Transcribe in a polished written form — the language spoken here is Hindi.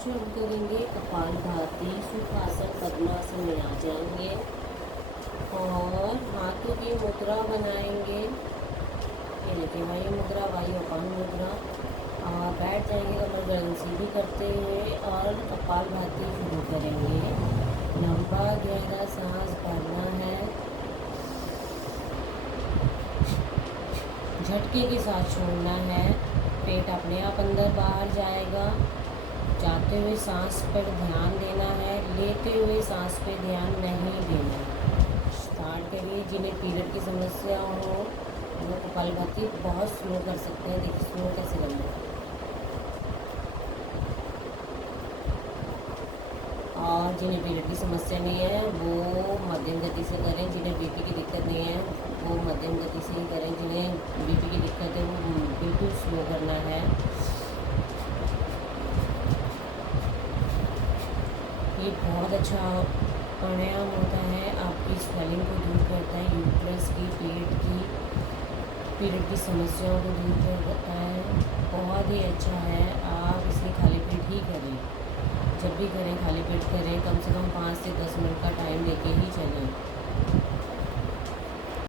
आज हम करेंगे कपालभाति। सुखासन पद्मासन में आ जाएंगे और हाथों की मुद्रा बनाएंगे। ये देखिए वायु मुद्रा, वायु अपान मुद्रा। और बैठ जाएंगे, कमर गर्दन सीधी करते हुए और कपालभाति शुरू करेंगे। लंबा गहरा सांस भरना है, झटके के साथ छोड़ना है। पेट अपने आप अंदर बाहर जाएगा। जाते हुए सांस पर ध्यान देना है, लेते हुए सांस पे ध्यान नहीं देना। स्टार्ट करिए। जिन्हें पीरियड की समस्या हो वो कपालभाति बहुत स्लो कर सकते हैं। देखिए स्लो कैसे करना है। और जिन्हें पीरियड की समस्या नहीं है वो मध्यम गति से करें। जिन्हें बीपी की दिक्कत नहीं है वो मध्यम गति से ही करें। जिन्हें बीपी की दिक्कत है वो बिल्कुल स्लो करना है। ये बहुत अच्छा प्राणायाम होता है, आपकी स्वेलिंग को दूर करता है, यूट्रस की, पेट की, पीरियड की समस्याओं को दूर करता है। बहुत ही अच्छा है। आप इसे खाली पेट ही करें। जब भी करें खाली पेट करें। कम से कम 5 से 10 मिनट का टाइम लेके ही चलें।